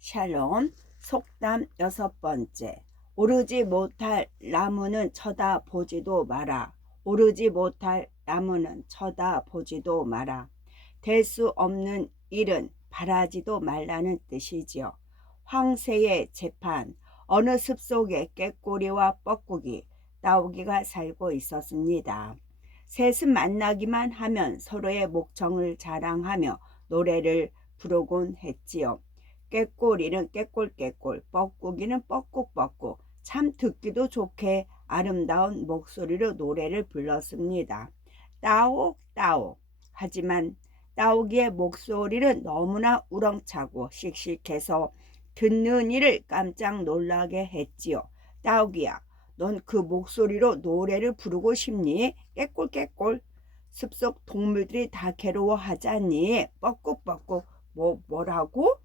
샬롬. 속담 6번째. 오르지 못할 나무는 쳐다보지도 마라. 오르지 못할 나무는 쳐다보지도 마라. 될 수 없는 일은 바라지도 말라는 뜻이지요. 황새의 재판. 어느 숲속에 꾀꼬리와 뻐꾸기, 따오기가 살고 있었습니다. 셋은 만나기만 하면 서로의 목청을 자랑하며 노래를 부르곤 했지요. 꾀꼬리는 꾀꼴꾀꼴, 뻐꾸기는 뻐꾹뻐꾹, 참 듣기도 좋게 아름다운 목소리로 노래를 불렀습니다. 따옥 따옥. 하지만 따오기의 목소리는 너무나 우렁차고 씩씩해서 듣는 이를 깜짝 놀라게 했지요. 따오기야, 넌 그 목소리로 노래를 부르고 싶니? 꾀꼴꾀꼴. 숲속 동물들이 다 괴로워하잖니. 뻐꾹뻐꾹. 뭐라고?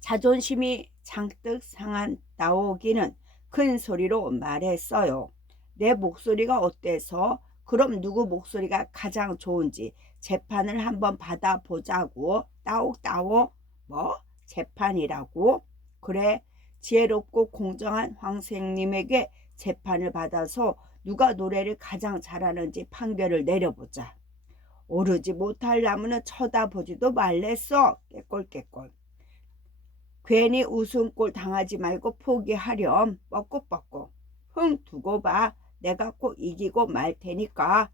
자존심이 잔뜩 상한 따오기는 큰 소리로 말했어요. 내 목소리가 어때서? 그럼 누구 목소리가 가장 좋은지 재판을 한번 받아보자고. 따옥따옥. 뭐? 재판이라고? 그래, 지혜롭고 공정한 황생님에게 재판을 받아서 누가 노래를 가장 잘하는지 판결을 내려보자. 오르지 못할 나무는 쳐다보지도 말랬어. 꾀꼴꾀꼴. 괜히 웃음꼴 당하지 말고 포기하렴. 뻐꾹뻐꾹. 흥, 두고 봐. 내가 꼭 이기고 말 테니까.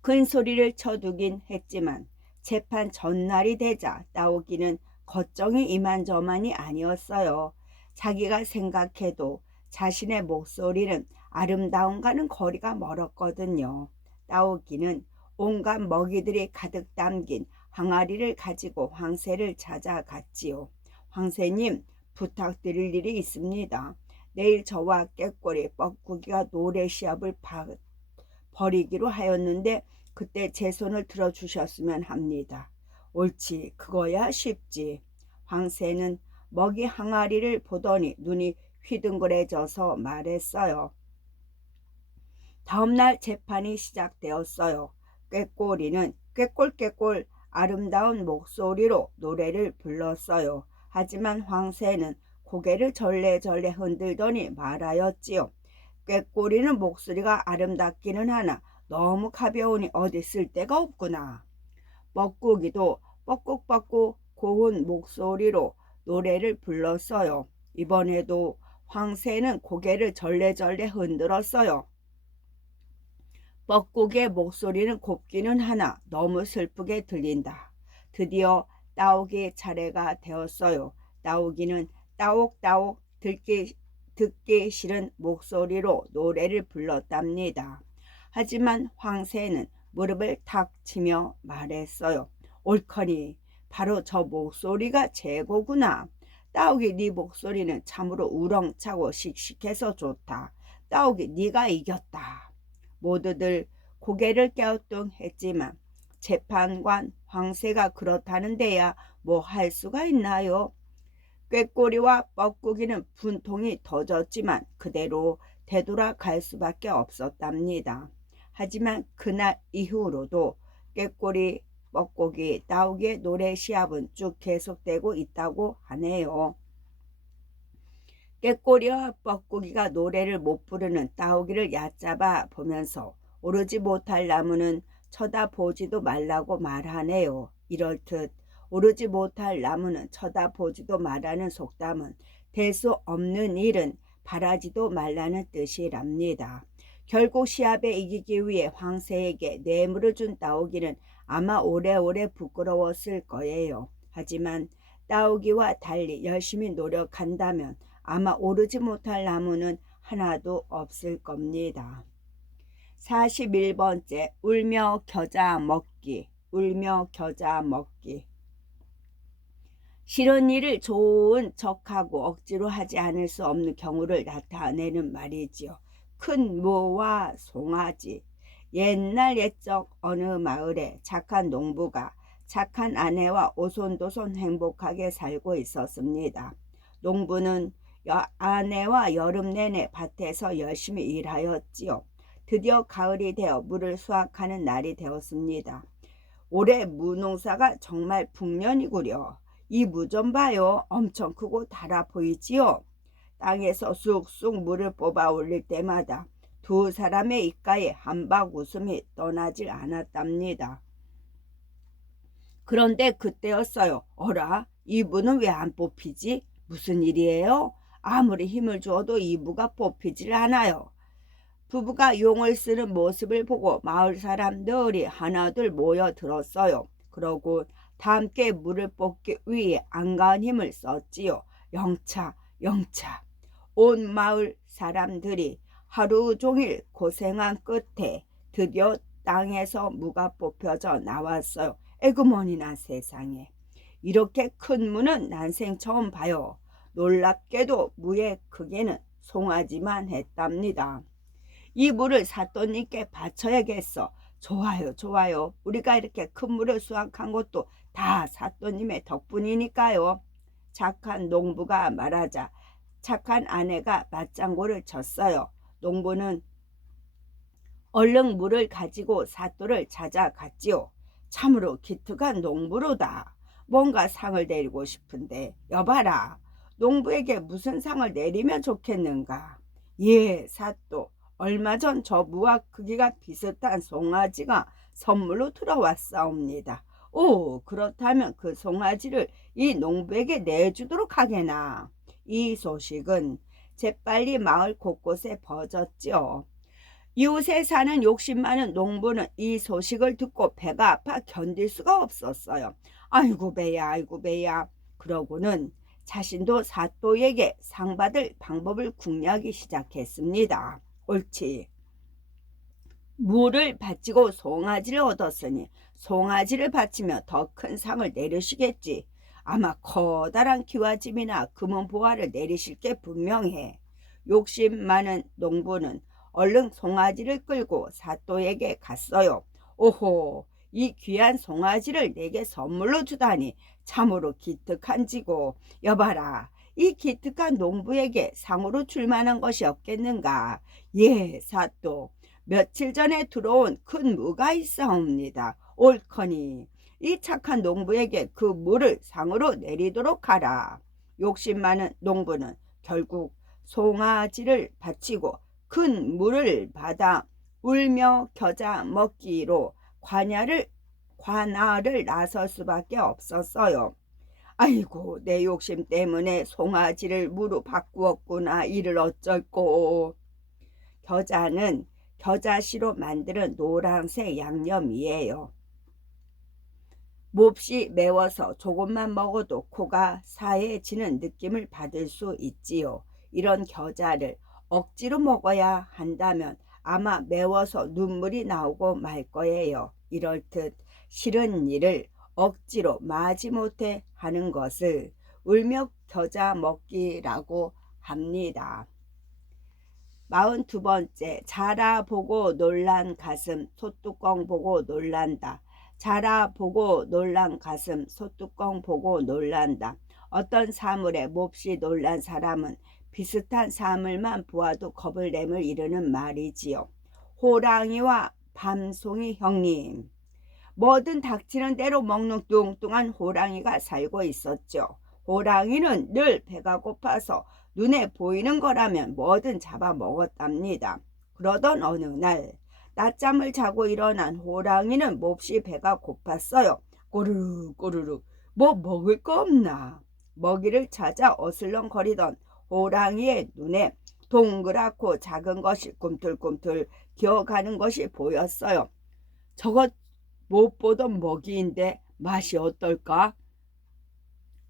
큰 소리를 쳐두긴 했지만 재판 전날이 되자 따오기는 걱정이 이만저만이 아니었어요. 자기가 생각해도 자신의 목소리는 아름다움과는 거리가 멀었거든요. 따오기는 온갖 먹이들이 가득 담긴 항아리를 가지고 황새를 찾아갔지요. 황새님, 부탁드릴 일이 있습니다. 내일 저와 꾀꼬리 뻐꾸기가 노래 시합을 벌이기로 하였는데 그때 제 손을 들어주셨으면 합니다. 옳지, 그거야 쉽지. 황새는 먹이 항아리를 보더니 눈이 휘둥그레져서 말했어요. 다음날 재판이 시작되었어요. 꾀꼬리는 꾀꼴꾀꼴 아름다운 목소리로 노래를 불렀어요. 하지만 황새는 고개를 절레절레 흔들더니 말하였지요. 꾀꼬리는 목소리가 아름답기는 하나 너무 가벼우니 어디 쓸 데가 없구나. 뻐꾸기도 뻐꾹뻐꾹 고운 목소리로 노래를 불렀어요. 이번에도 황새는 고개를 절레절레 흔들었어요. 뻐꾸기의 목소리는 곱기는 하나 너무 슬프게 들린다. 드디어 따오기의 차례가 되었어요. 따오기는 따옥따옥 듣기 싫은 목소리로 노래를 불렀답니다. 하지만 황새는 무릎을 탁 치며 말했어요. 옳거니 바로 저 목소리가 최고구나. 따오기, 네 목소리는 참으로 우렁차고 씩씩해서 좋다. 따오기, 네가 이겼다. 모두들 고개를 갸우뚱했지만 재판관 황새가 그렇다는 데야 뭐 할 수가 있나요? 꾀꼬리와 뻐꾸기는 분통이 터졌지만 그대로 되돌아갈 수밖에 없었답니다. 하지만 그날 이후로도 꾀꼬리, 뻐꾸기, 따오기의 노래 시합은 쭉 계속되고 있다고 하네요. 꾀꼬리와 뻐꾸기가 노래를 못 부르는 따오기를 얕잡아 보면서 오르지 못할 나무는 쳐다보지도 말라고 말하네요. 이럴듯 오르지 못할 나무는 쳐다보지도 말라는 속담은 될 수 없는 일은 바라지도 말라는 뜻이랍니다. 결국 시합에 이기기 위해 황새에게 뇌물을 준 따오기는 아마 오래오래 부끄러웠을 거예요. 하지만 따오기와 달리 열심히 노력한다면 아마 오르지 못할 나무는 하나도 없을 겁니다. 41번째. 울며 겨자 먹기. 울며 겨자 먹기. 싫은 일을 좋은 척하고 억지로 하지 않을 수 없는 경우를 나타내는 말이지요. 큰 무와 송아지. 옛날 옛적 어느 마을에 착한 농부가 착한 아내와 오손도손 행복하게 살고 있었습니다. 농부는 아내와 여름 내내 밭에서 열심히 일하였지요. 드디어 가을이 되어 물을 수확하는 날이 되었습니다. 올해 무농사가 정말 풍년이구려. 이 무 좀 봐요. 엄청 크고 달아 보이지요? 땅에서 쑥쑥 물을 뽑아 올릴 때마다 두 사람의 입가에 한박 웃음이 떠나질 않았답니다. 그런데 그때였어요. 어라, 이 무는 왜 안 뽑히지? 무슨 일이에요? 아무리 힘을 주어도 이 무가 뽑히질 않아요. 부부가 용을 쓰는 모습을 보고 마을 사람들이 하나둘 모여들었어요. 그러고 다 함께 물을 뽑기 위해 안가한 힘을 썼지요. 영차, 영차. 온 마을 사람들이 하루 종일 고생한 끝에 드디어 땅에서 무가 뽑혀져 나왔어요. 에구머니나 세상에. 이렇게 큰 무는 난생 처음 봐요. 놀랍게도 무의 크기는 송아지만 했답니다. 이 물을 사또님께 바쳐야겠어. 좋아요, 좋아요. 우리가 이렇게 큰 물을 수확한 것도 다 사또님의 덕분이니까요. 착한 농부가 말하자 착한 아내가 맞장구를 쳤어요. 농부는 얼른 물을 가지고 사또를 찾아갔지요. 참으로 기특한 농부로다. 뭔가 상을 내리고 싶은데 여봐라. 농부에게 무슨 상을 내리면 좋겠는가? 예, 사또. 얼마 전 저 무와 크기가 비슷한 송아지가 선물로 들어왔사옵니다. 오, 그렇다면 그 송아지를 이 농부에게 내주도록 하게나. 이 소식은 재빨리 마을 곳곳에 퍼졌지요. 이웃에 사는 욕심 많은 농부는 이 소식을 듣고 배가 아파 견딜 수가 없었어요. 아이고 배야, 아이고 배야. 그러고는 자신도 사또에게 상 받을 방법을 궁리하기 시작했습니다. 옳지. 무를 바치고 송아지를 얻었으니 송아지를 바치며 더 큰 상을 내리시겠지. 아마 커다란 기와집이나 금은 보화를 내리실 게 분명해. 욕심 많은 농부는 얼른 송아지를 끌고 사또에게 갔어요. 오호, 이 귀한 송아지를 내게 선물로 주다니 참으로 기특한지고. 여봐라, 이 기특한 농부에게 상으로 줄 만한 것이 없겠는가? 예, 사또. 며칠 전에 들어온 큰 무가 있사옵니다. 옳거니 이 착한 농부에게 그 무를 상으로 내리도록 하라. 욕심 많은 농부는 결국 송아지를 바치고 큰 무를 받아 울며 겨자 먹기로 관할을 나설 수밖에 없었어요. 아이고, 내 욕심 때문에 송아지를 무로 바꾸었구나. 이를 어쩔꼬. 겨자는 겨자씨로 만드는 노란색 양념이에요. 몹시 매워서 조금만 먹어도 코가 사해지는 느낌을 받을 수 있지요. 이런 겨자를 억지로 먹어야 한다면 아마 매워서 눈물이 나오고 말 거예요. 이럴듯 싫은 일을 억지로 마지못해 하는 것을 울며 겨자 먹기라고 합니다. 42번째. 자라보고 놀란 가슴 소뚜껑 보고 놀란다. 자라보고 놀란 가슴 소뚜껑 보고 놀란다. 어떤 사물에 몹시 놀란 사람은 비슷한 사물만 보아도 겁을 내물 이르는 말이지요. 호랑이와 밤송이 형님. 뭐든 닥치는 대로 먹는 뚱뚱한 호랑이가 살고 있었죠. 호랑이는 늘 배가 고파서 눈에 보이는 거라면 뭐든 잡아먹었답니다. 그러던 어느 날 낮잠을 자고 일어난 호랑이는 몹시 배가 고팠어요. 꼬르륵 꼬르륵, 뭐 먹을 거 없나? 먹이를 찾아 어슬렁거리던 호랑이의 눈에 동그랗고 작은 것이 꿈틀꿈틀 기어가는 것이 보였어요. 저것 못 보던 먹이인데 맛이 어떨까?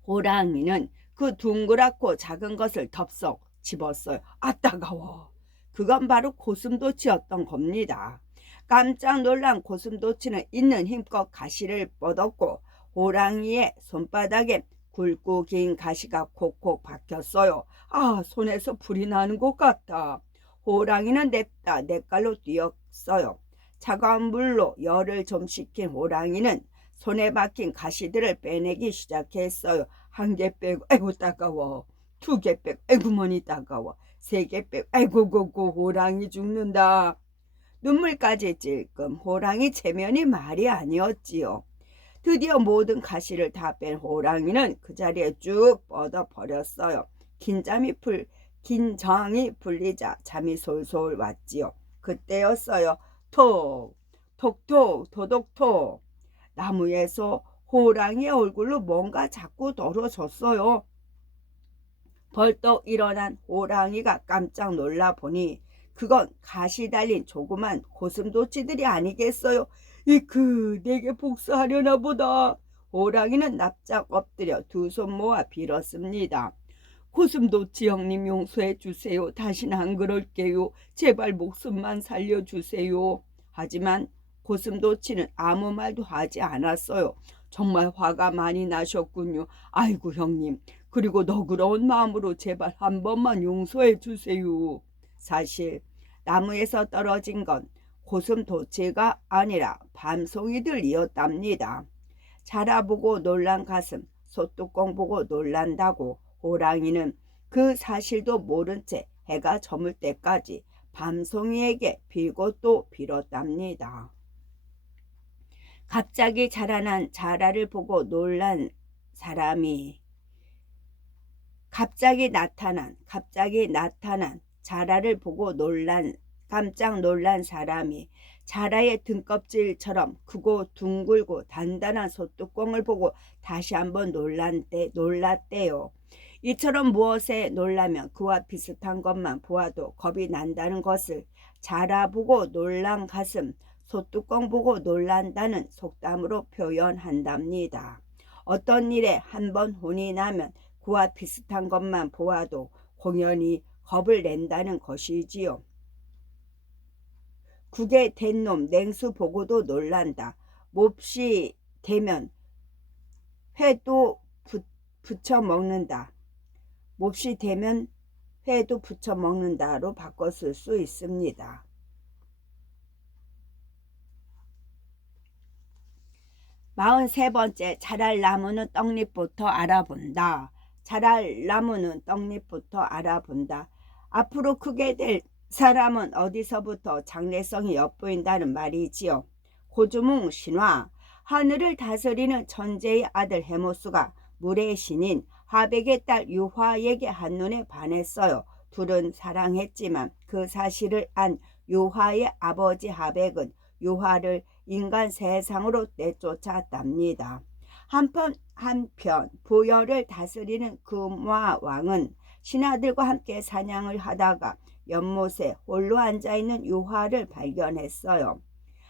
호랑이는 그 둥그랗고 작은 것을 덥석 집었어요. 아, 따가워. 그건 바로 고슴도치였던 겁니다. 깜짝 놀란 고슴도치는 있는 힘껏 가시를 뻗었고 호랑이의 손바닥에 굵고 긴 가시가 콕콕 박혔어요. 아, 손에서 불이 나는 것 같다. 호랑이는 냅다 냇가로 뛰었어요. 차가운 물로 열을 좀 식힌 호랑이는 손에 박힌 가시들을 빼내기 시작했어요. 한 개 빼고 아이고 따가워. 두 개 빼고 아이고 머니 따가워. 세 개 빼고 아이고 고고 호랑이 죽는다. 눈물까지 찔끔. 호랑이 체면이 말이 아니었지요. 드디어 모든 가시를 다 뺀 호랑이는 그 자리에 쭉 뻗어 버렸어요. 긴장이 풀리자 잠이 솔솔 왔지요. 그때였어요. 톡, 톡톡, 도독톡. 나무에서 호랑이의 얼굴로 뭔가 자꾸 떨어졌어요. 벌떡 일어난 호랑이가 깜짝 놀라 보니 그건 가시 달린 조그만 고슴도치들이 아니겠어요. 이크, 내게 복수하려나 보다. 호랑이는 납작 엎드려 두 손 모아 빌었습니다. 고슴도치 형님 용서해 주세요. 다시는 안 그럴게요. 제발 목숨만 살려주세요. 하지만 고슴도치는 아무 말도 하지 않았어요. 정말 화가 많이 나셨군요. 아이고 형님, 그리고 너그러운 마음으로 제발 한 번만 용서해 주세요. 사실 나무에서 떨어진 건 고슴도치가 아니라 밤송이들이었답니다. 자라보고 놀란 가슴, 소뚜껑 보고 놀란다고 호랑이는 그 사실도 모른 채 해가 저물 때까지 밤송이에게 빌고 또 빌었답니다. 갑자기 자라난 자라를 보고 놀란 사람이 갑자기 나타난 자라를 보고 깜짝 놀란 사람이 자라의 등껍질처럼 크고 둥글고 단단한 소뚜껑을 보고 다시 한번 놀랐대요. 이처럼 무엇에 놀라면 그와 비슷한 것만 보아도 겁이 난다는 것을 자라 보고 놀란 가슴, 소뚜껑 보고 놀란다는 속담으로 표현한답니다. 어떤 일에 한번 혼이 나면 그와 비슷한 것만 보아도 공연히 겁을 낸다는 것이지요. 국에 된 놈 냉수 보고도 놀란다. 몹시 되면 회도 부쳐 먹는다. 몹시 되면 회도 부쳐 먹는다로 바꿔 쓸 수 있습니다. 43번째, 자랄 나무는 떡잎부터 알아본다. 자랄 나무는 떡잎부터 알아본다. 앞으로 크게 될 사람은 어디서부터 장래성이 엿보인다는 말이지요. 고주몽 신화. 하늘을 다스리는 천재의 아들 해모수가 물의 신인 하백의 딸 유화에게 한눈에 반했어요. 둘은 사랑했지만 그 사실을 안 유화의 아버지 하백은 유화를 인간 세상으로 내쫓았답니다. 한편 부여를 다스리는 금화 왕은 신하들과 함께 사냥을 하다가 연못에 홀로 앉아있는 유화를 발견했어요.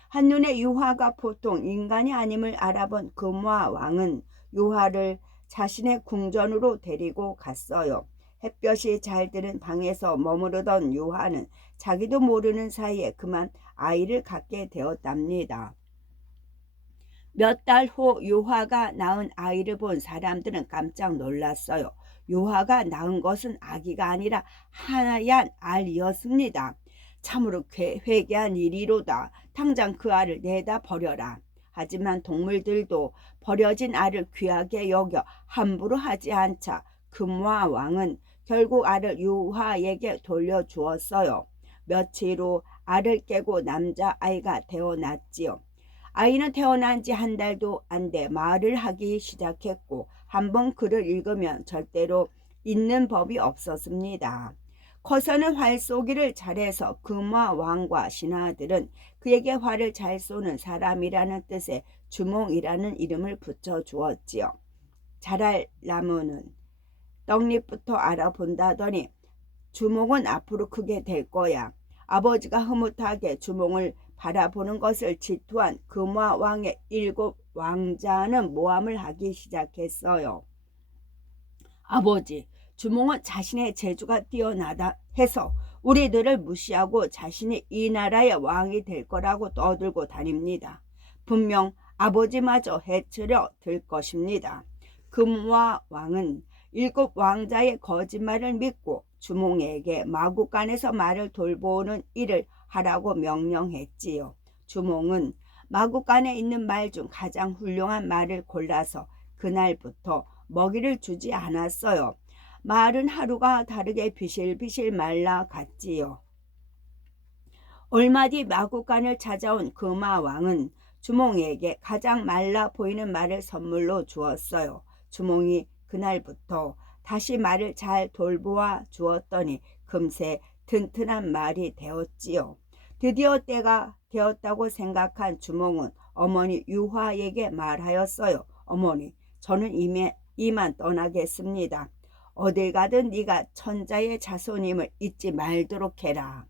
한눈에 유화가 보통 인간이 아님을 알아본 금화 왕은 유화를 자신의 궁전으로 데리고 갔어요. 햇볕이 잘 드는 방에서 머무르던 유화는 자기도 모르는 사이에 그만 아이를 갖게 되었답니다. 몇 달 후 유화가 낳은 아이를 본 사람들은 깜짝 놀랐어요. 유화가 낳은 것은 아기가 아니라 하얀 알이었습니다. 참으로 회개한 일이로다. 당장 그 알을 내다 버려라. 하지만 동물들도 버려진 알을 귀하게 여겨 함부로 하지 않자 금화 왕은 결국 알을 유화에게 돌려주었어요. 며칠 후 알을 깨고 남자아이가 태어났지요. 아이는 태어난 지 한 달도 안 돼 말을 하기 시작했고 한번 글을 읽으면 절대로 잊는 법이 없었습니다. 커서는 활 쏘기를 잘해서 금화 왕과 신하들은 그에게 활을 잘 쏘는 사람이라는 뜻의 주몽이라는 이름을 붙여주었지요. 자랄 나무는 떡잎부터 알아본다더니 주몽은 앞으로 크게 될 거야. 아버지가 흐뭇하게 주몽을 바라보는 것을 질투한 금화 왕의 7 왕자는 모함을 하기 시작했어요. 아버지, 주몽은 자신의 재주가 뛰어나다 해서 우리들을 무시하고 자신이 이 나라의 왕이 될 거라고 떠들고 다닙니다. 분명 아버지마저 해치려 들 것입니다. 금화 왕은 7 왕자의 거짓말을 믿고 주몽에게 마구간에서 말을 돌보는 일을 하라고 명령했지요. 주몽은 마구간에 있는 말 중 가장 훌륭한 말을 골라서 그날부터 먹이를 주지 않았어요. 말은 하루가 다르게 비실비실 말라갔지요. 얼마 뒤 마구간을 찾아온 금화 왕은 주몽이에게 가장 말라 보이는 말을 선물로 주었어요. 주몽이 그날부터 다시 말을 잘 돌보아 주었더니 금세 튼튼한 말이 되었지요. 드디어 때가 되었다고 생각한 주몽은 어머니 유화에게 말하였어요. 어머니, 저는 이만 떠나겠습니다. 어딜 가든 네가 천자의 자손임을 잊지 말도록 해라.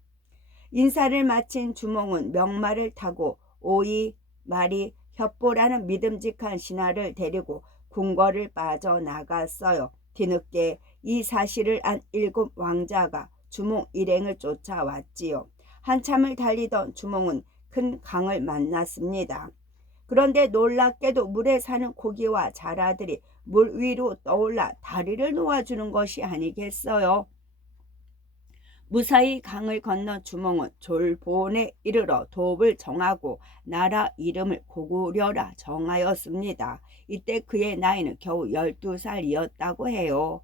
인사를 마친 주몽은 명마를 타고 오이, 마리, 협보라는 믿음직한 신하를 데리고 궁궐을 빠져나갔어요. 뒤늦게 이 사실을 안 7 왕자가 주몽 일행을 쫓아왔지요. 한참을 달리던 주몽은 큰 강을 만났습니다. 그런데 놀랍게도 물에 사는 고기와 자라들이 물 위로 떠올라 다리를 놓아주는 것이 아니겠어요. 무사히 강을 건넌 주몽은 졸본에 이르러 도읍을 정하고 나라 이름을 고구려라 정하였습니다. 이때 그의 나이는 겨우 12살이었다고 해요.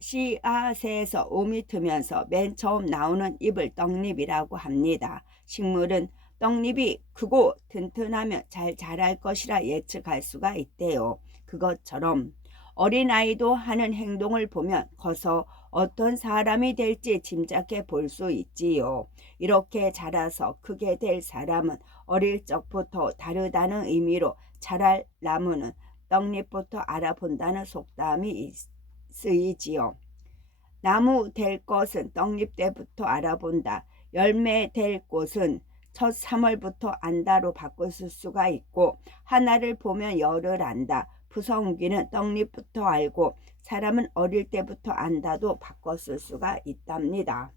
씨앗에서 음이 트면서 맨 처음 나오는 잎을 떡잎이라고 합니다. 식물은 떡잎이 크고 튼튼하면 잘 자랄 것이라 예측할 수가 있대요. 그것처럼 어린아이도 하는 행동을 보면 커서 어떤 사람이 될지 짐작해 볼 수 있지요. 이렇게 자라서 크게 될 사람은 어릴 적부터 다르다는 의미로 자랄 나무는 떡잎부터 알아본다는 속담이 쓰이지요. 나무 될 것은 떡잎 때부터 알아본다. 열매 될 꽃은 첫 3월부터 안다로 바꿀 수가 있고 하나를 보면 열을 안다. 푸성귀는 떡잎부터 알고 사람은 어릴 때부터 안다도 바꿨을 수가 있답니다.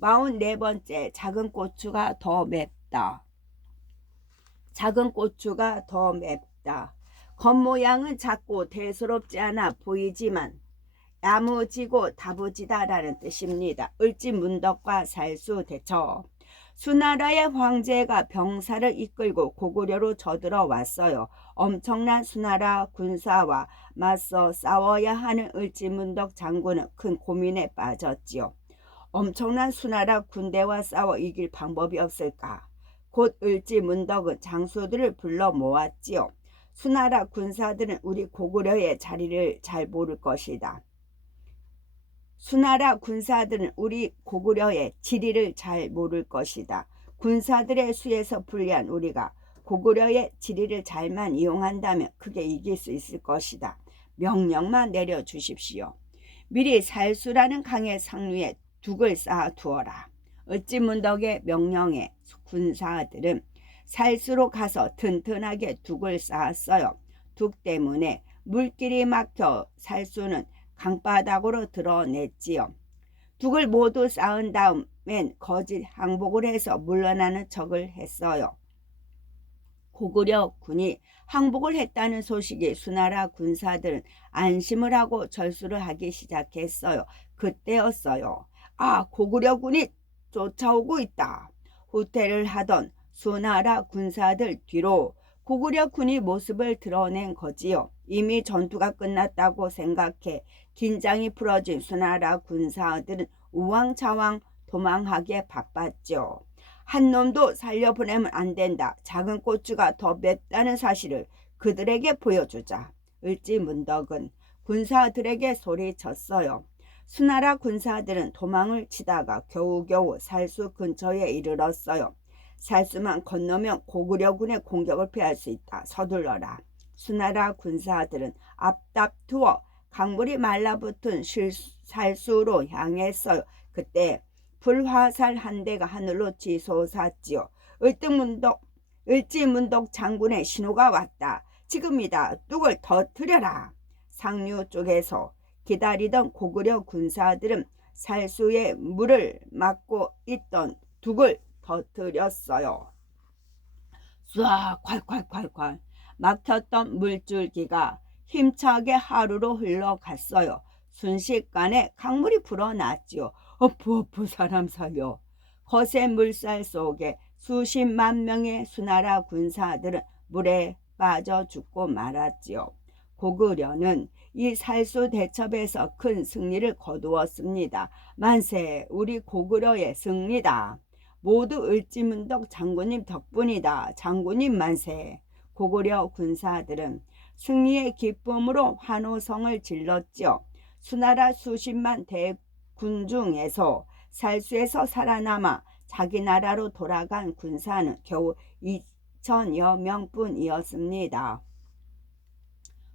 44번째, 작은 고추가 더 맵다. 작은 고추가 더 맵다. 겉모양은 작고 대수롭지 않아 보이지만 야무지고 다부지다라는 뜻입니다. 을지문덕과 살수대처. 수나라의 황제가 병사를 이끌고 고구려로 쳐들어왔어요. 엄청난 수나라 군사와 맞서 싸워야 하는 을지문덕 장군은 큰 고민에 빠졌지요. 엄청난 수나라 군대와 싸워 이길 방법이 없을까? 곧 을지문덕은 장수들을 불러 모았지요. 수나라 군사들은 우리 고구려의 자리를 잘 모를 것이다. 수나라 군사들은 우리 고구려의 지리를 잘 모를 것이다. 군사들의 수에서 불리한 우리가 고구려의 지리를 잘만 이용한다면 크게 이길 수 있을 것이다. 명령만 내려주십시오. 미리 살수라는 강의 상류에 둑을 쌓아두어라. 을지문덕의 명령에 군사들은 살수로 가서 튼튼하게 둑을 쌓았어요. 둑 때문에 물길이 막혀 살수는 강바닥으로 드러냈지요. 둑을 모두 쌓은 다음엔 거짓 항복을 해서 물러나는 척을 했어요. 고구려 군이 항복을 했다는 소식이 수나라 군사들은 안심을 하고 절수를 하기 시작했어요. 그때였어요. 아, 고구려 군이 쫓아오고 있다. 후퇴를 하던 수나라 군사들 뒤로 고구려 군이 모습을 드러낸 거지요. 이미 전투가 끝났다고 생각해 긴장이 풀어진 수나라 군사들은 우왕좌왕 도망하기에 바빴죠. 한 놈도 살려보내면 안 된다. 작은 고추가 더 맵다는 사실을 그들에게 보여주자. 을지문덕은 군사들에게 소리쳤어요. 수나라 군사들은 도망을 치다가 겨우겨우 살수 근처에 이르렀어요. 살수만 건너면 고구려군의 공격을 피할 수 있다. 서둘러라. 수나라 군사들은 앞다투어 강물이 말라붙은 살수로 향했어요. 그때 불화살 한 대가 하늘로 치솟았지요. 을지문덕 장군의 신호가 왔다. 지금이다. 뚝을 터뜨려라. 상류 쪽에서 기다리던 고구려 군사들은 살수의 물을 막고 있던 둑을 터뜨렸어요. 쏴 콸콸콸콸 막혔던 물줄기가 힘차게 하루로 흘러갔어요. 순식간에 강물이 불어났지요. 어푸어푸 사람 살려. 거센 물살 속에 수십만 명의 수나라 군사들은 물에 빠져 죽고 말았지요. 고구려는 이 살수 대첩에서 큰 승리를 거두었습니다. 만세, 우리 고구려의 승리다. 모두 을지문덕 장군님 덕분이다. 장군님 만세. 고구려 군사들은 승리의 기쁨으로 환호성을 질렀지요. 수나라 수십만 대군 중에서 살수에서 살아남아 자기 나라로 돌아간 군사는 겨우 2천여 명뿐이었습니다.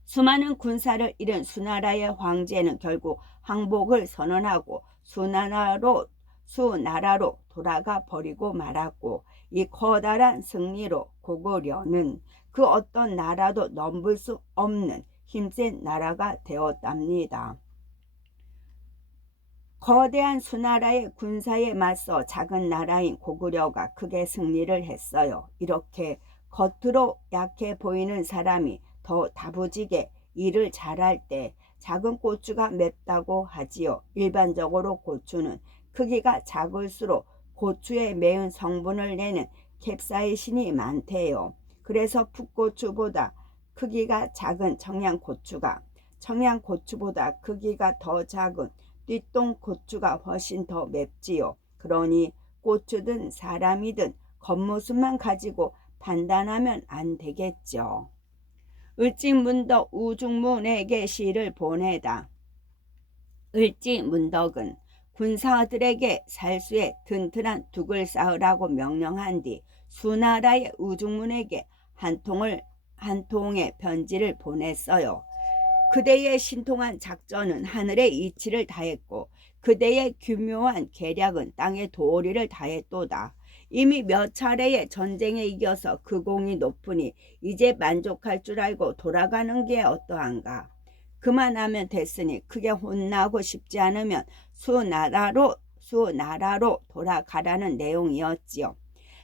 수많은 군사를 잃은 수나라의 황제는 결국 항복을 선언하고 수나라로 돌아가 버리고 말았고, 이 커다란 승리로 고구려는 그 어떤 나라도 넘볼 수 없는 힘센 나라가 되었답니다. 거대한 수나라의 군사에 맞서 작은 나라인 고구려가 크게 승리를 했어요. 이렇게 겉으로 약해 보이는 사람이 더 다부지게 일을 잘할 때 작은 고추가 맵다고 하지요. 일반적으로 고추는 크기가 작을수록 고추의 매운 성분을 내는 캡사이신이 많대요. 그래서 풋고추보다 크기가 작은 청양고추보다 크기가 더 작은 띠똥고추가 훨씬 더 맵지요. 그러니 고추든 사람이든 겉모습만 가지고 판단하면 안 되겠죠. 을지문덕 우중문에게 시를 보내다. 을지문덕은 군사들에게 살수에 튼튼한 둑을 쌓으라고 명령한 뒤 수나라의 우중문에게 한 통의 편지를 보냈어요. 그대의 신통한 작전은 하늘의 이치를 다했고 그대의 규묘한 계략은 땅의 도리를 다했도다. 이미 몇 차례의 전쟁에 이겨서 그 공이 높으니 이제 만족할 줄 알고 돌아가는 게 어떠한가. 그만하면 됐으니 크게 혼나고 싶지 않으면 수나라로 돌아가라는 내용이었지요.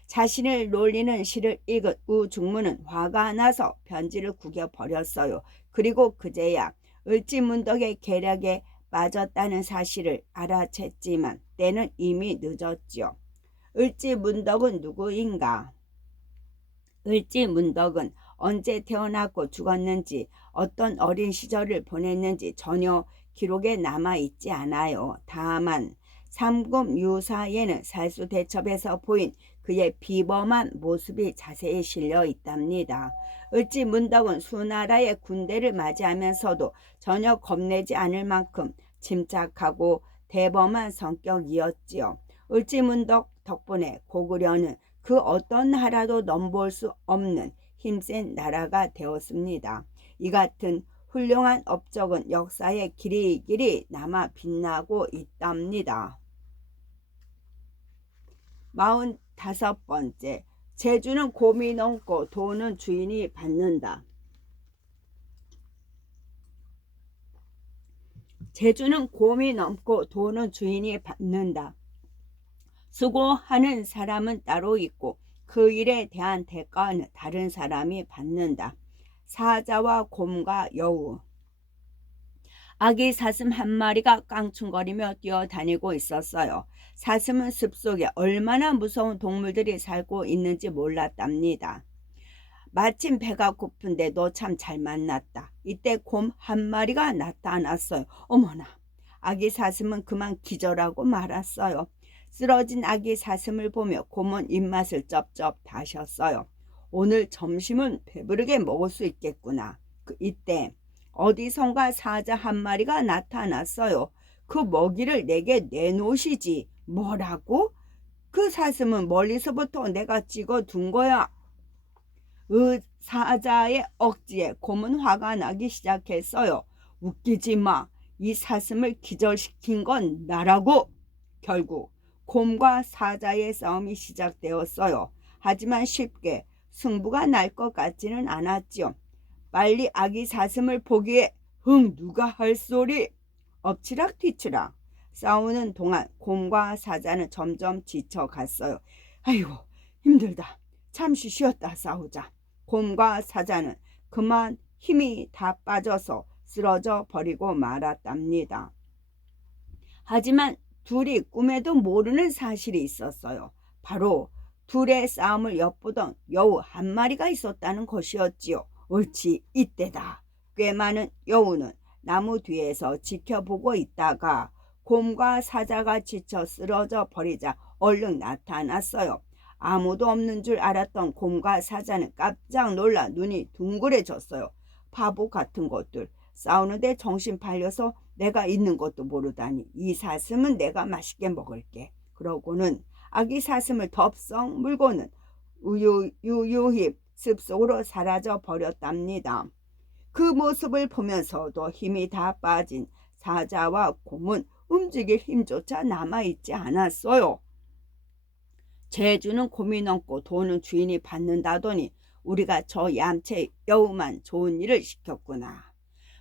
자신을 놀리는 시를 읽은 우중문은 화가 나서 편지를 구겨버렸어요. 그리고 그제야 을지문덕의 계략에 빠졌다는 사실을 알아챘지만 때는 이미 늦었지요. 을지문덕은 누구인가? 을지문덕은 언제 태어났고 죽었는지, 어떤 어린 시절을 보냈는지 전혀 기록에 남아있지 않아요. 다만 삼국유사에는 살수대첩에서 보인 그의 비범한 모습이 자세히 실려 있답니다. 을지문덕은 수나라의 군대를 맞이하면서도 전혀 겁내지 않을 만큼 침착하고 대범한 성격이었지요. 을지문덕 덕분에 고구려는 그 어떤 나라도 넘볼 수 없는 힘센 나라가 되었습니다. 이 같은 훌륭한 업적은 역사에 길이길이 남아 빛나고 있답니다. 45번째, 재주는 곰이 넘고 돈은 주인이 받는다. 재주는 곰이 넘고 돈은 주인이 받는다. 수고하는 사람은 따로 있고 그 일에 대한 대가는 다른 사람이 받는다. 사자와 곰과 여우. 아기 사슴 한 마리가 깡충거리며 뛰어다니고 있었어요. 사슴은 숲속에 얼마나 무서운 동물들이 살고 있는지 몰랐답니다. 마침 배가 고픈데 너 참 잘 만났다. 이때 곰 한 마리가 나타났어요. 어머나. 아기 사슴은 그만 기절하고 말았어요. 쓰러진 아기 사슴을 보며 곰은 입맛을 쩝쩝 다셨어요. 오늘 점심은 배부르게 먹을 수 있겠구나. 이때 어디선가 사자 한 마리가 나타났어요. 그 먹이를 내게 내놓으시지. 뭐라고? 그 사슴은 멀리서부터 내가 찍어둔 거야. 사자의 억지에 곰은 화가 나기 시작했어요. 웃기지 마. 이 사슴을 기절시킨 건 나라고. 결국 곰과 사자의 싸움이 시작되었어요. 하지만 쉽게 승부가 날 것 같지는 않았지요. 빨리 아기 사슴을 포기해. 누가 할 소리. 엎치락 뒤치락. 싸우는 동안 곰과 사자는 점점 지쳐갔어요. 아이고 힘들다. 잠시 쉬었다 싸우자. 곰과 사자는 그만 힘이 다 빠져서 쓰러져 버리고 말았답니다. 하지만 둘이 꿈에도 모르는 사실이 있었어요. 바로 둘의 싸움을 엿보던 여우 한 마리가 있었다는 것이었지요. 옳지, 이때다. 꽤 많은 여우는 나무 뒤에서 지켜보고 있다가 곰과 사자가 지쳐 쓰러져 버리자 얼른 나타났어요. 아무도 없는 줄 알았던 곰과 사자는 깜짝 놀라 눈이 둥그레졌어요. 바보 같은 것들. 싸우는데 정신 팔려서 내가 있는 것도 모르다니. 이 사슴은 내가 맛있게 먹을게. 그러고는 아기 사슴을 덥석 물고는 유유히 숲속으로 사라져 버렸답니다. 그 모습을 보면서도 힘이 다 빠진 사자와 곰은 움직일 힘조차 남아있지 않았어요. 재주는 곰이 넘고 돈은 주인이 받는다더니 우리가 저 얌체 여우만 좋은 일을 시켰구나.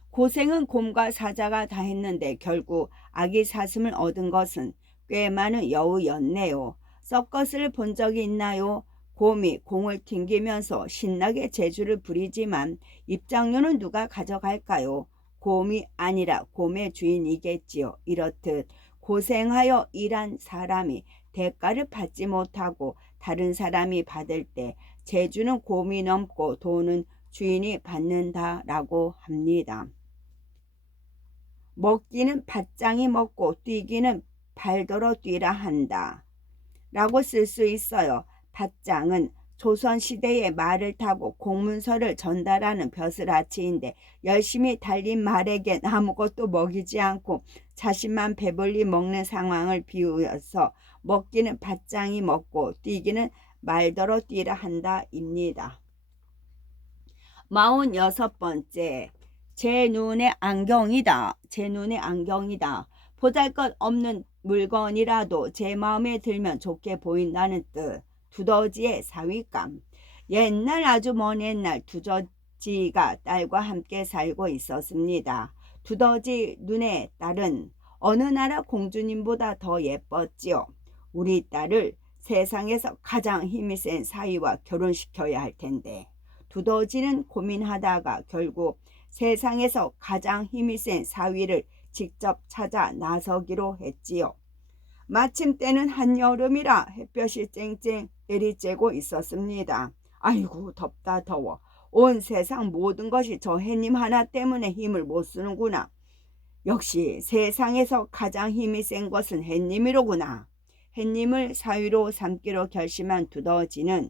고생은 곰과 사자가 다 했는데 결국 아기 사슴을 얻은 것은 꽤 많은 여우였네요. 서커스를 본 적이 있나요? 곰이 공을 튕기면서 신나게 재주를 부리지만 입장료는 누가 가져갈까요? 곰이 아니라 곰의 주인이겠지요. 이렇듯 고생하여 일한 사람이 대가를 받지 못하고 다른 사람이 받을 때 재주는 곰이 넘고 돈은 주인이 받는다라고 합니다. 먹기는 밭장이 먹고 뛰기는 발더러 뛰라 한다 라고 쓸 수 있어요. 밭장은 조선시대에 말을 타고 공문서를 전달하는 벼슬아치인데 열심히 달린 말에겐 아무것도 먹이지 않고 자신만 배불리 먹는 상황을 비유해서 먹기는 밭장이 먹고 뛰기는 말더러 뛰라 한다입니다. 46번째, 제 눈의 안경이다. 제 눈의 안경이다. 보잘것없는 물건이라도 제 마음에 들면 좋게 보인다는 뜻. 두더지의 사위감. 옛날 아주 먼 옛날 두더지가 딸과 함께 살고 있었습니다. 두더지 눈의 딸은 어느 나라 공주님보다 더 예뻤지요. 우리 딸을 세상에서 가장 힘이 센 사위와 결혼시켜야 할 텐데. 두더지는 고민하다가 결국 세상에서 가장 힘이 센 사위를 직접 찾아 나서기로 했지요. 마침 때는 한여름이라 햇볕이 쨍쨍 내리쬐고 있었습니다. 아이고 덥다 더워. 온 세상 모든 것이 저 햇님 하나 때문에 힘을 못 쓰는구나. 역시 세상에서 가장 힘이 센 것은 햇님이로구나. 햇님을 사위로 삼기로 결심한 두더지는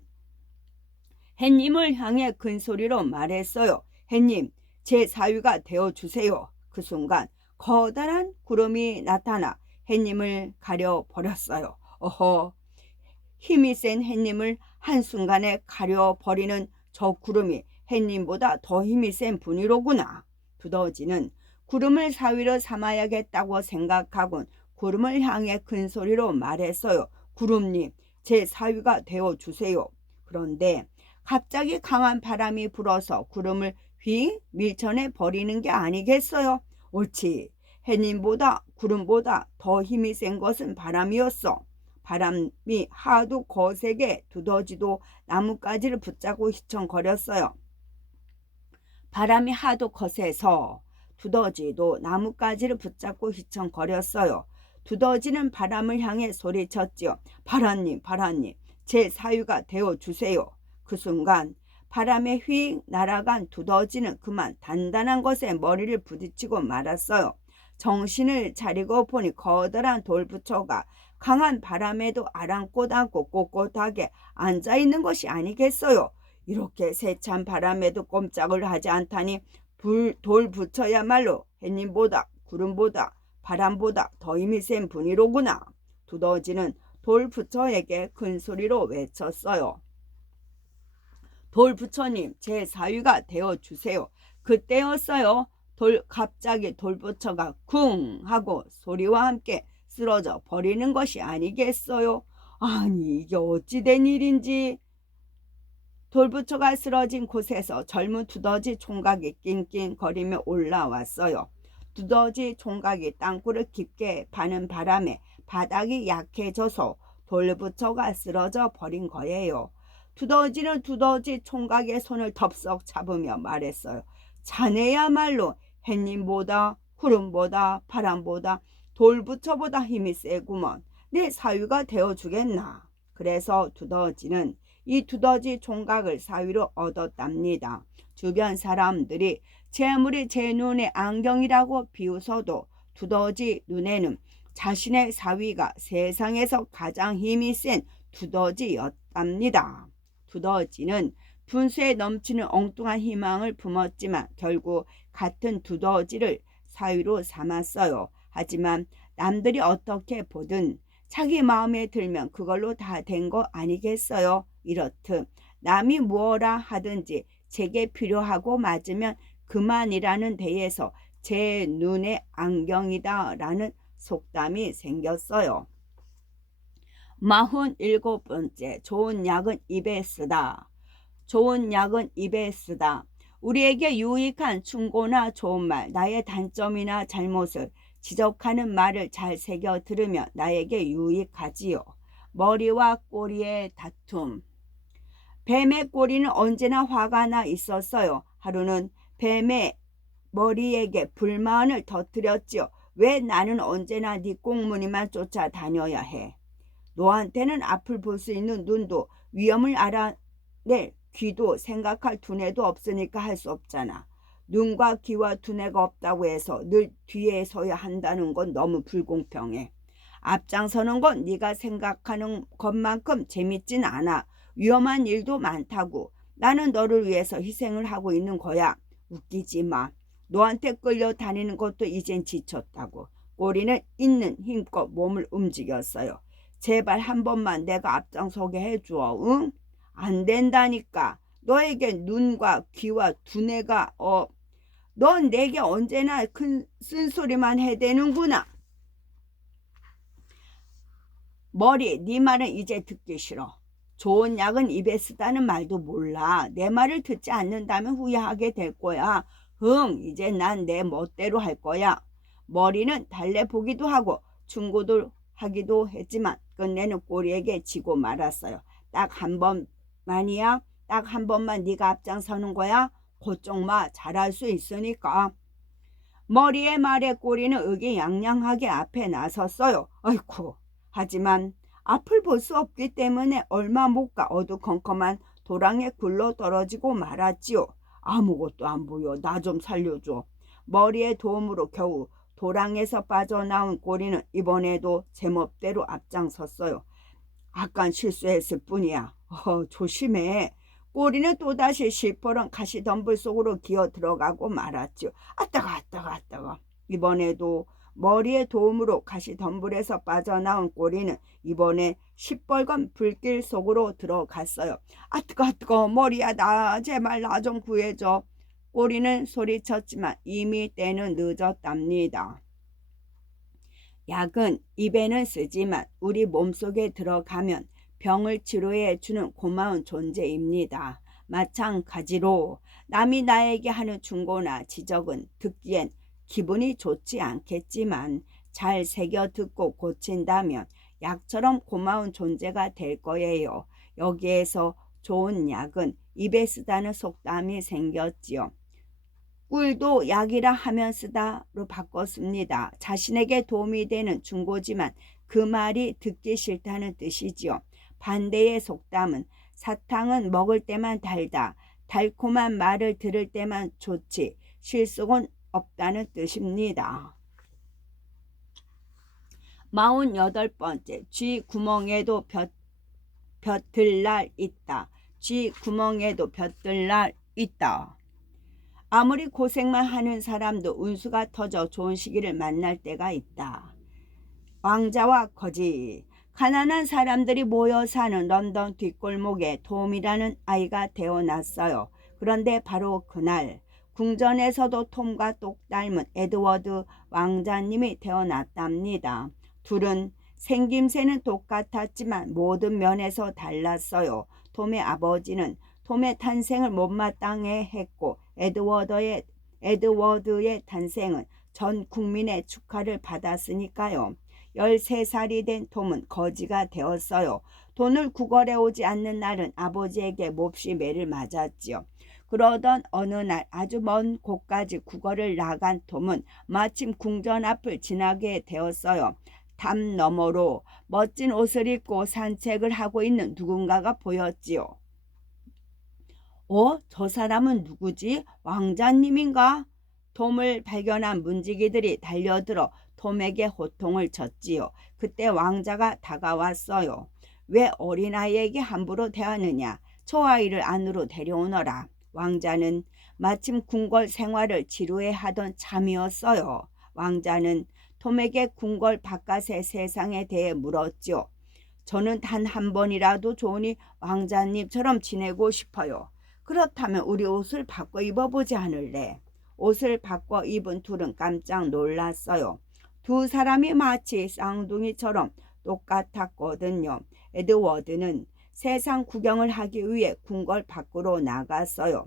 햇님을 향해 큰 소리로 말했어요. 햇님, 제 사위가 되어주세요. 그 순간 커다란 구름이 나타나 햇님을 가려버렸어요. 어허, 힘이 센 햇님을 한순간에 가려버리는 저 구름이 햇님보다 더 힘이 센 분이로구나. 두더지는 구름을 사위로 삼아야겠다고 생각하곤 구름을 향해 큰 소리로 말했어요. 구름님, 제 사위가 되어주세요. 그런데 갑자기 강한 바람이 불어서 구름을 휙 밀쳐내 버리는 게 아니겠어요? 옳지. 햇님보다 구름보다 더 힘이 센 것은 바람이었어. 바람이 하도 거세게 두더지도 나뭇가지를 붙잡고 휘청거렸어요. 바람이 하도 거세서 두더지도 나뭇가지를 붙잡고 휘청거렸어요. 두더지는 바람을 향해 소리쳤지요. 바람님, 바람님, 제 사위가 되어주세요. 그 순간 바람에 휙 날아간 두더지는 그만 단단한 것에 머리를 부딪히고 말았어요. 정신을 차리고 보니 커다란 돌부처가 강한 바람에도 아랑곳않고 꼿꼿하게 앉아있는 것이 아니겠어요. 이렇게 세찬 바람에도 꼼짝을 하지 않다니 돌부처야말로 햇님보다 구름보다 바람보다 더 힘이 센 분이로구나. 두더지는 돌부처에게 큰 소리로 외쳤어요. 돌부처님, 제 사위가 되어주세요. 그때였어요. 갑자기 돌부처가 쿵 하고 소리와 함께 쓰러져 버리는 것이 아니겠어요. 아니 이게 어찌 된 일인지. 돌부처가 쓰러진 곳에서 젊은 두더지 총각이 낑낑거리며 올라왔어요. 두더지 총각이 땅굴을 깊게 파는 바람에 바닥이 약해져서 돌부처가 쓰러져 버린 거예요. 두더지는 두더지 총각의 손을 덥석 잡으며 말했어요. 자네야말로 햇님보다 구름보다 바람보다 돌부처보다 힘이 세구먼. 내 사위가 되어주겠나. 그래서 두더지는 이 두더지 총각을 사위로 얻었답니다. 주변 사람들이 재물이 제 눈의 안경이라고 비웃어도 두더지 눈에는 자신의 사위가 세상에서 가장 힘이 센 두더지였답니다. 두더지는 분수에 넘치는 엉뚱한 희망을 품었지만 결국 같은 두더지를 사위로 삼았어요. 하지만 남들이 어떻게 보든 자기 마음에 들면 그걸로 다 된 거 아니겠어요? 이렇듯 남이 무엇라 하든지 제게 필요하고 맞으면 그만이라는 데에서 제 눈에 안경이다 라는 속담이 생겼어요. 47번째, 좋은 약은 입에 쓰다. 좋은 약은 입에 쓰다. 우리에게 유익한 충고나 좋은 말, 나의 단점이나 잘못을 지적하는 말을 잘 새겨 들으면 나에게 유익하지요. 머리와 꼬리의 다툼. 뱀의 꼬리는 언제나 화가 나 있었어요. 하루는 뱀의 머리에게 불만을 터뜨렸지요. 왜 나는 언제나 네 꽁무니만 쫓아다녀야 해. 너한테는 앞을 볼 수 있는 눈도 위험을 알아낼 귀도 생각할 두뇌도 없으니까 할 수 없잖아. 눈과 귀와 두뇌가 없다고 해서 늘 뒤에 서야 한다는 건 너무 불공평해. 앞장서는 건 네가 생각하는 것만큼 재밌진 않아. 위험한 일도 많다고. 나는 너를 위해서 희생을 하고 있는 거야. 웃기지 마. 너한테 끌려다니는 것도 이젠 지쳤다고. 꼬리는 있는 힘껏 몸을 움직였어요. 제발 한 번만 내가 앞장서게 해줘. 응? 안 된다니까. 너에게 눈과 귀와 두뇌가 넌 내게 언제나 큰 쓴소리만 해대는구나. 머리, 네 말은 이제 듣기 싫어. 좋은 약은 입에 쓰다는 말도 몰라. 내 말을 듣지 않는다면 후회하게 될 거야. 이제 난 내 멋대로 할 거야. 머리는 달래보기도 하고 충고도 하기도 했지만 끝내는 꼬리에게 지고 말았어요. 딱 한 번만이야. 딱 한 번만 네가 앞장서는 거야. 걱정 마. 잘할 수 있으니까. 머리의 말에 꼬리는 의기양양하게 앞에 나섰어요. 아이쿠. 하지만 앞을 볼 수 없기 때문에 얼마 못 가 어두컴컴한 도랑에 굴러 떨어지고 말았지요. 아무것도 안 보여. 나 좀 살려줘. 머리의 도움으로 겨우 도랑에서 빠져나온 꼬리는 이번에도 제멋대로 앞장섰어요. 아깐 실수했을 뿐이야. 조심해. 꼬리는 또다시 시퍼런 가시덤불 속으로 기어 들어가고 말았죠. 아따가 아따가 아따가. 이번에도 머리의 도움으로 가시덤불에서 빠져나온 꼬리는 이번에 시뻘건 불길 속으로 들어갔어요. 아뜨거 아뜨거 머리야 나 제발 나 좀 구해줘. 꼬리는 소리쳤지만 이미 때는 늦었답니다. 약은 입에는 쓰지만 우리 몸속에 들어가면 병을 치료해 주는 고마운 존재입니다. 마찬가지로 남이 나에게 하는 충고나 지적은 듣기엔 기분이 좋지 않겠지만 잘 새겨 듣고 고친다면 약처럼 고마운 존재가 될 거예요. 여기에서 좋은 약은 입에 쓰다는 속담이 생겼지요. 꿀도 약이라 하면 쓰다로 바꿨습니다. 자신에게 도움이 되는 충고지만 그 말이 듣기 싫다는 뜻이지요. 반대의 속담은 사탕은 먹을 때만 달다. 달콤한 말을 들을 때만 좋지. 실속은 없다는 뜻입니다. 48번째, 쥐 구멍에도 벼들 있다. 쥐 구멍에도 벼들 있다. 아무리 고생만 하는 사람도 운수가 터져 좋은 시기를 만날 때가 있다. 왕자와 거지. 가난한 사람들이 모여 사는 런던 뒷골목에 톰이라는 아이가 태어났어요. 그런데 바로 그날 궁전에서도 톰과 똑 닮은 에드워드 왕자님이 태어났답니다. 둘은 생김새는 똑같았지만 모든 면에서 달랐어요. 톰의 아버지는 톰의 탄생을 못마땅해 했고 에드워드의 탄생은 전 국민의 축하를 받았으니까요. 13살이 된 톰은 거지가 되었어요. 돈을 구걸해 오지 않는 날은 아버지에게 몹시 매를 맞았지요. 그러던 어느 날 아주 먼 곳까지 구걸을 나간 톰은 마침 궁전 앞을 지나게 되었어요. 담 너머로 멋진 옷을 입고 산책을 하고 있는 누군가가 보였지요. 저 사람은 누구지? 왕자님인가? 톰을 발견한 문지기들이 달려들어 톰에게 호통을 쳤지요. 그때 왕자가 다가왔어요. 왜 어린아이에게 함부로 대하느냐. 저 아이를 안으로 데려오너라. 왕자는 마침 궁궐 생활을 지루해 하던 참이었어요. 왕자는 톰에게 궁궐 바깥의 세상에 대해 물었죠. 저는 단 한 번이라도 좋으니 왕자님처럼 지내고 싶어요. 그렇다면 우리 옷을 바꿔 입어보지 않을래? 옷을 바꿔 입은 둘은 깜짝 놀랐어요. 두 사람이 마치 쌍둥이처럼 똑같았거든요. 에드워드는 세상 구경을 하기 위해 궁궐 밖으로 나갔어요.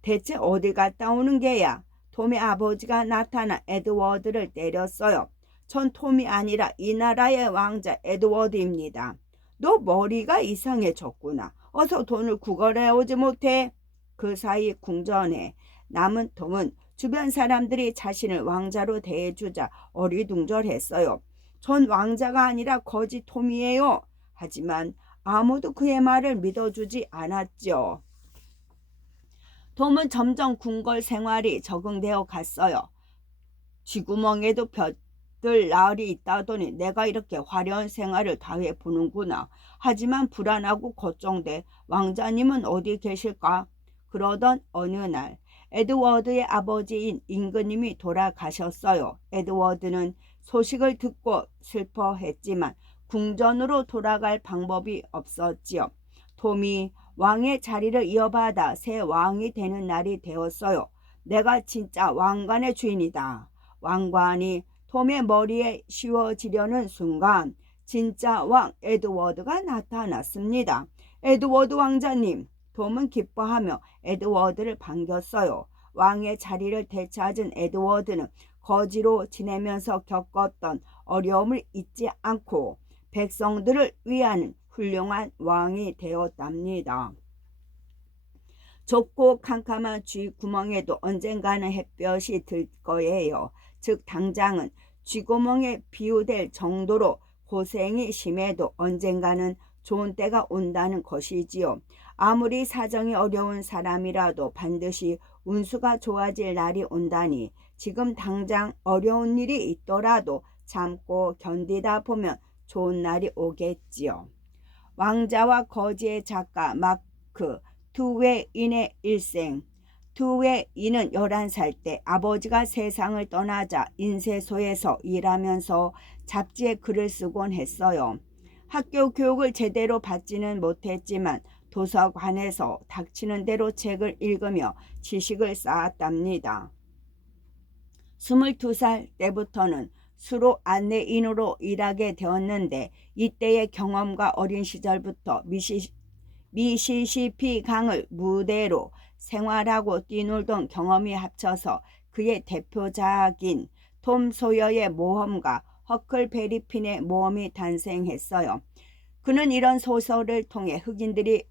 대체 어디 갔다 오는 게야? 톰의 아버지가 나타나 에드워드를 때렸어요. 전 톰이 아니라 이 나라의 왕자 에드워드입니다. 너 머리가 이상해졌구나. 어서 돈을 구걸해 오지 못해? 그 사이 궁전에 남은 톰은 주변 사람들이 자신을 왕자로 대해주자 어리둥절했어요. 전 왕자가 아니라 거지 톰이에요. 하지만 아무도 그의 말을 믿어주지 않았죠. 톰은 점점 궁궐 생활이 적응되어 갔어요. 쥐구멍에도 볕들 날이 있다더니 내가 이렇게 화려한 생활을 다 해보는구나. 하지만 불안하고 걱정돼. 왕자님은 어디 계실까? 그러던 어느 날 에드워드의 아버지인 임금님이 돌아가셨어요. 에드워드는 소식을 듣고 슬퍼했지만 궁전으로 돌아갈 방법이 없었지요. 톰이 왕의 자리를 이어받아 새 왕이 되는 날이 되었어요. 내가 진짜 왕관의 주인이다. 왕관이 톰의 머리에 씌워지려는 순간 진짜 왕 에드워드가 나타났습니다. 에드워드 왕자님. 톰은 기뻐하며 에드워드를 반겼어요. 왕의 자리를 되찾은 에드워드는 거지로 지내면서 겪었던 어려움을 잊지 않고 백성들을 위하는 훌륭한 왕이 되었답니다. 좁고 캄캄한 쥐구멍에도 언젠가는 햇볕이 들 거예요. 즉 당장은 쥐구멍에 비유될 정도로 고생이 심해도 언젠가는 좋은 때가 온다는 것이지요. 아무리 사정이 어려운 사람이라도 반드시 운수가 좋아질 날이 온다니 지금 당장 어려운 일이 있더라도 참고 견디다 보면 좋은 날이 오겠지요. 왕자와 거지의 작가 마크 투웨인의 일생. 투웨인은 11살 때 아버지가 세상을 떠나자 인쇄소에서 일하면서 잡지에 글을 쓰곤 했어요. 학교 교육을 제대로 받지는 못했지만 도서관에서 닥치는 대로 책을 읽으며 지식을 쌓았답니다. 22살 때부터는 수로 안내인으로 일하게 되었는데 이때의 경험과 어린 시절부터 미시시피 강을 무대로 생활하고 뛰놀던 경험이 합쳐서 그의 대표작인 톰 소여의 모험과 허클베리 핀의 모험이 탄생했어요. 그는 이런 소설을 통해 흑인들이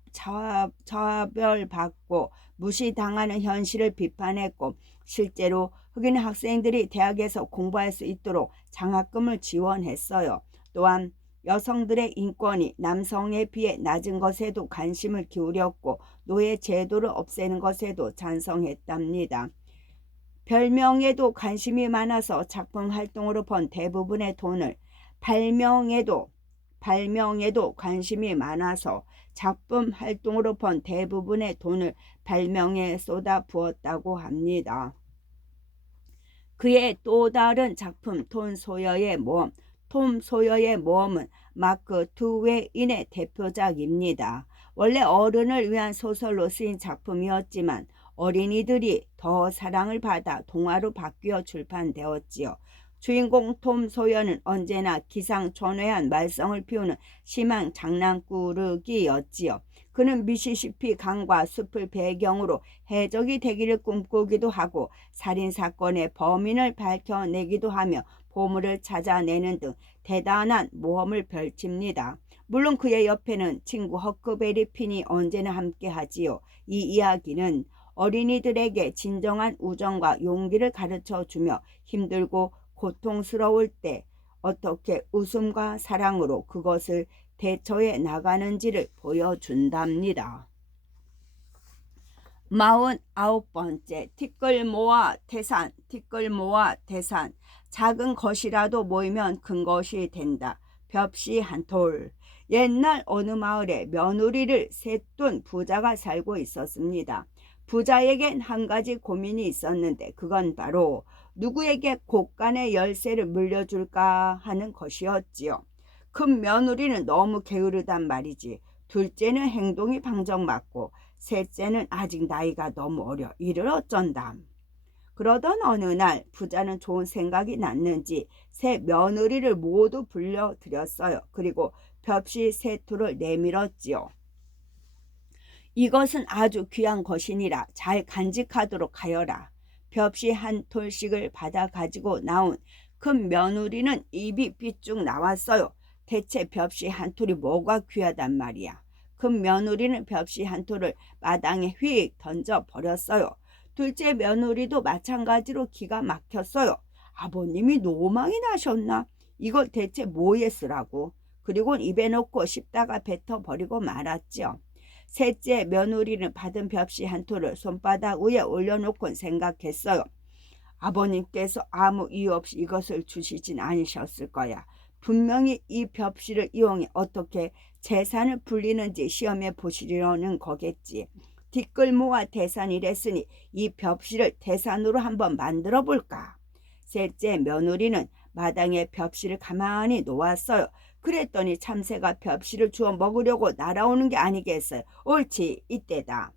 차별받고 무시당하는 현실을 비판했고 실제로 흑인 학생들이 대학에서 공부할 수 있도록 장학금을 지원했어요. 또한 여성들의 인권이 남성에 비해 낮은 것에도 관심을 기울였고 노예 제도를 없애는 것에도 찬성했답니다. 별명에도 관심이 많아서 작품 활동으로 번 대부분의 돈을 발명에도 관심이 많아서 작품 활동으로 번 대부분의 돈을 발명에 쏟아 부었다고 합니다. 그의 또 다른 작품 톰 소여의 모험. 톰 소여의 모험은 마크 투웨인의 대표작입니다. 원래 어른을 위한 소설로 쓰인 작품이었지만 어린이들이 더 사랑을 받아 동화로 바뀌어 출판되었지요. 주인공 톰 소여는 언제나 기상천외한 말썽을 피우는 심한 장난꾸러기였지요. 그는 미시시피 강과 숲을 배경으로 해적이 되기를 꿈꾸기도 하고 살인사건의 범인을 밝혀내기도 하며 보물을 찾아내는 등 대단한 모험을 펼칩니다. 물론 그의 옆에는 친구 허크베리 핀이 언제나 함께하지요. 이 이야기는 어린이들에게 진정한 우정과 용기를 가르쳐주며 힘들고 고통스러울 때 어떻게 웃음과 사랑으로 그것을 대처해 나가는지를 보여준답니다. 49번째 티끌 모아 태산. 작은 것이라도 모이면 큰 것이 된다. 벽시 한 톨. 옛날 어느 마을에 며느리를 셋 둔 부자가 살고 있었습니다. 부자에겐 한 가지 고민이 있었는데 그건 바로 누구에게 곳간의 열쇠를 물려줄까 하는 것이었지요. 큰 며느리는 너무 게으르단 말이지. 둘째는 행동이 방정맞고 셋째는 아직 나이가 너무 어려. 이를 어쩐다. 그러던 어느 날 부자는 좋은 생각이 났는지 새 며느리를 모두 불러들였어요. 그리고 벽시 세 톨을 내밀었지요. 이것은 아주 귀한 것이니라 잘 간직하도록 하여라. 벽시 한 톨씩을 받아 가지고 나온 큰 며느리는 입이 삐쭉 나왔어요. 대체 벽시 한 톨이 뭐가 귀하단 말이야. 큰 며느리는 벽시 한 톨을 마당에 휙 던져 버렸어요. 둘째 며느리도 마찬가지로 기가 막혔어요. 아버님이 노망이 나셨나? 이걸 대체 뭐에 쓰라고? 그리고 입에 넣고 씹다가 뱉어버리고 말았죠. 셋째 며느리는 받은 벽시 한 톨을 손바닥 위에 올려놓고 생각했어요. 아버님께서 아무 이유 없이 이것을 주시진 않으셨을 거야. 분명히 이 벽시를 이용해 어떻게 재산을 불리는지 시험해 보시려는 거겠지. 티끌 모아 태산이랬으니 이 벽시를 태산으로 한번 만들어 볼까. 셋째 며느리는 마당에 벽시를 가만히 놓았어요. 그랬더니 참새가 벽시를 주워 먹으려고 날아오는 게 아니겠어요. 옳지, 이때다.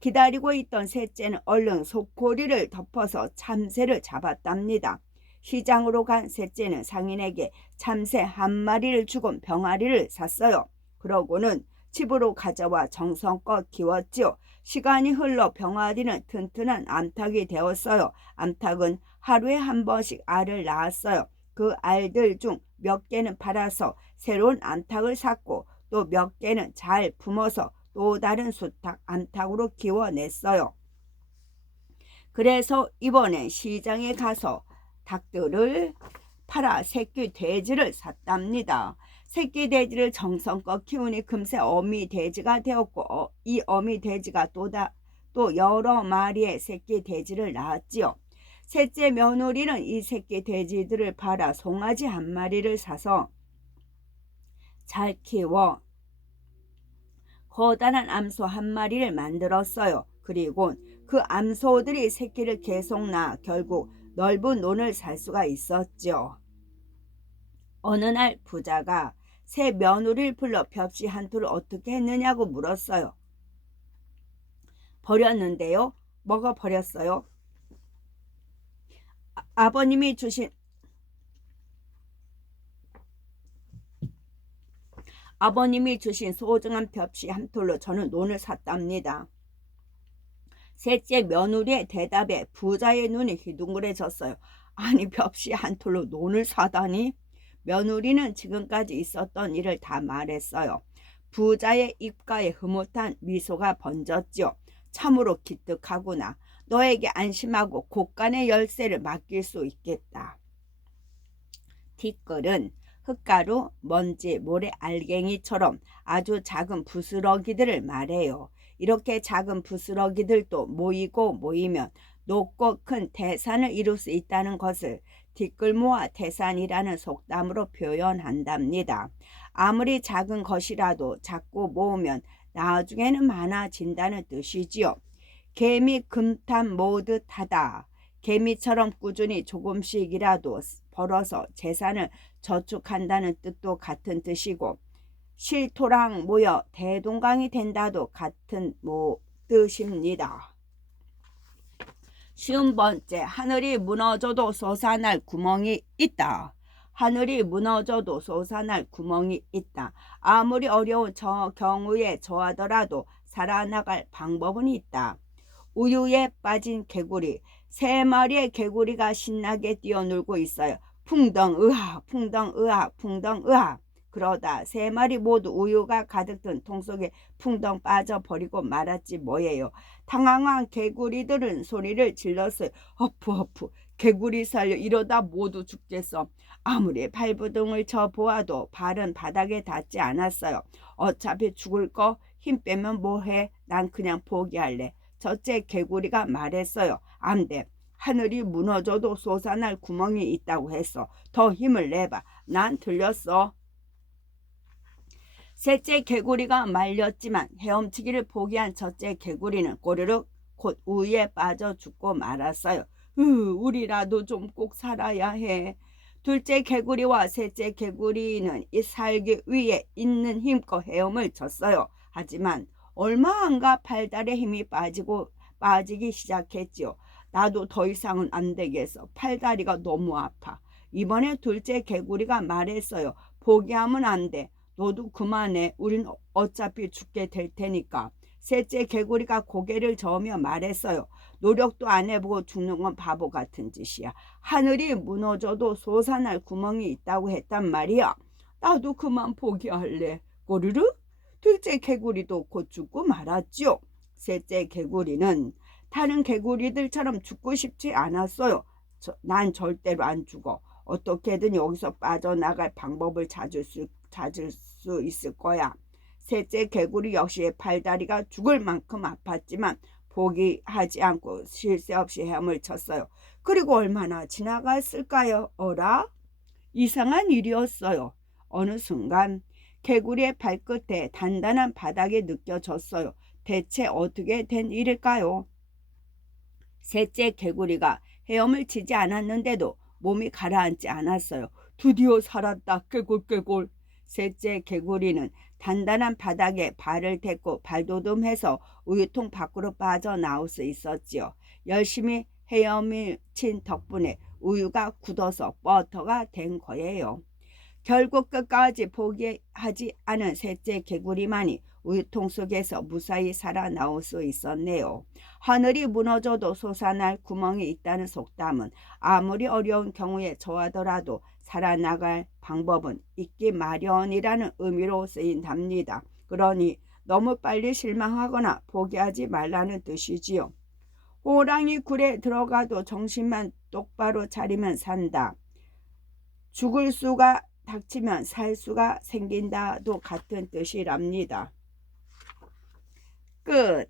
기다리고 있던 셋째는 얼른 속고리를 덮어서 참새를 잡았답니다. 시장으로 간 셋째는 상인에게 참새 한 마리를 주고 병아리를 샀어요. 그러고는 집으로 가져와 정성껏 키웠지요. 시간이 흘러 병아리는 튼튼한 암탉이 되었어요. 암탉은 하루에 한 번씩 알을 낳았어요. 그 알들 중 몇 개는 팔아서 새로운 암탉을 샀고 또 몇 개는 잘 품어서 또 다른 수탉 암탉으로 키워냈어요. 그래서 이번엔 시장에 가서 닭들을 팔아 새끼 돼지를 샀답니다. 새끼 돼지를 정성껏 키우니 금세 어미 돼지가 되었고 이 어미 돼지가 또 여러 마리의 새끼 돼지를 낳았지요. 셋째 며느리는 이 새끼 돼지들을 팔아 송아지 한 마리를 사서 잘 키워 커다란 암소 한 마리를 만들었어요. 그리고 그 암소들이 새끼를 계속 낳아 결국 넓은 논을 살 수가 있었죠. 어느 날 부자가 새 며느리를 불러 벽시 한 톨을 어떻게 했느냐고 물었어요. 버렸는데요. 뭐가 버렸어요? 아버님이 주신 소중한 벽시 한 톨로 저는 논을 샀답니다. 셋째 며느리의 대답에 부자의 눈이 휘둥그레졌어요. 아니 벽시 한 톨로 논을 사다니? 며느리는 지금까지 있었던 일을 다 말했어요. 부자의 입가에 흐뭇한 미소가 번졌죠. 참으로 기특하구나. 너에게 안심하고 곳간의 열쇠를 맡길 수 있겠다. 티끌은 흙가루, 먼지, 모래, 알갱이처럼 아주 작은 부스러기들을 말해요. 이렇게 작은 부스러기들도 모이고 모이면 높고 큰 태산을 이룰 수 있다는 것을 티끌 모아 태산이라는 속담으로 표현한답니다. 아무리 작은 것이라도 자꾸 모으면 나중에는 많아진다는 뜻이지요. 개미 금탄 모듯 하다. 개미처럼 꾸준히 조금씩이라도 벌어서 재산을 저축한다는 뜻도 같은 뜻이고 실토랑 모여 대동강이 된다도 같은 뜻입니다. 50번째 하늘이 무너져도 솟아날 구멍이 있다. 하늘이 무너져도 솟아날 구멍이 있다. 아무리 어려운 경우에 처하더라도 살아나갈 방법은 있다. 우유에 빠진 개구리. 3마리의 개구리가 신나게 뛰어놀고 있어요. 풍덩 으하 풍덩 으하 풍덩 으하. 그러다 3마리 모두 우유가 가득 든 통 속에 풍덩 빠져버리고 말았지 뭐예요. 당황한 개구리들은 소리를 질렀어요. 허푸허푸 개구리 살려 이러다 모두 죽겠어. 아무리 발부둥을 쳐 보아도 발은 바닥에 닿지 않았어요. 어차피 죽을 거 힘 빼면 뭐해. 난 그냥 포기할래. 첫째 개구리가 말했어요. 안 돼. 하늘이 무너져도 솟아날 구멍이 있다고 했어. 더 힘을 내봐. 난 틀렸어. 셋째 개구리가 말렸지만 헤엄치기를 포기한 첫째 개구리는 꼬르륵 곧 우유에 빠져 죽고 말았어요. 우리라도 좀 꼭 살아야 해. 둘째 개구리와 셋째 개구리는 이 살기 위해 있는 힘껏 헤엄을 쳤어요. 하지만 얼마 안가 팔다리에 힘이 빠지기 시작했지요. 나도 더 이상은 안 되겠어. 팔다리가 너무 아파. 이번에 둘째 개구리가 말했어요. 포기하면 안 돼. 너도 그만해. 우린 어차피 죽게 될 테니까. 셋째 개구리가 고개를 저으며 말했어요. 노력도 안 해보고 죽는 건 바보 같은 짓이야. 하늘이 무너져도 솟아날 구멍이 있다고 했단 말이야. 나도 그만 포기할래. 꼬르륵. 둘째 개구리도 곧 죽고 말았죠. 셋째 개구리는 다른 개구리들처럼 죽고 싶지 않았어요. 난 절대로 안 죽어. 어떻게든 여기서 빠져나갈 방법을 찾을 수 있을 거야. 셋째 개구리 역시 팔다리가 죽을 만큼 아팠지만 포기하지 않고 쉴 새 없이 헤엄을 쳤어요. 그리고 얼마나 지나갔을까요? 어라? 이상한 일이었어요. 어느 순간 개구리의 발끝에 단단한 바닥이 느껴졌어요. 대체 어떻게 된 일일까요? 셋째 개구리가 헤엄을 치지 않았는데도 몸이 가라앉지 않았어요. 드디어 살았다. 꾀골꾀골. 셋째 개구리는 단단한 바닥에 발을 댔고 발돋움해서 우유통 밖으로 빠져나올 수 있었지요. 열심히 헤엄을 친 덕분에 우유가 굳어서 버터가 된 거예요. 결국 끝까지 포기하지 않은 셋째 개구리만이 우유통 속에서 무사히 살아나올 수 있었네요. 하늘이 무너져도 솟아날 구멍이 있다는 속담은 아무리 어려운 경우에 처하더라도 살아나갈 방법은 있기 마련이라는 의미로 쓰인답니다. 그러니 너무 빨리 실망하거나 포기하지 말라는 뜻이지요. 호랑이 굴에 들어가도 정신만 똑바로 차리면 산다. 죽을 수가 닥치면 살 수가 생긴다도 같은 뜻이랍니다. 끝.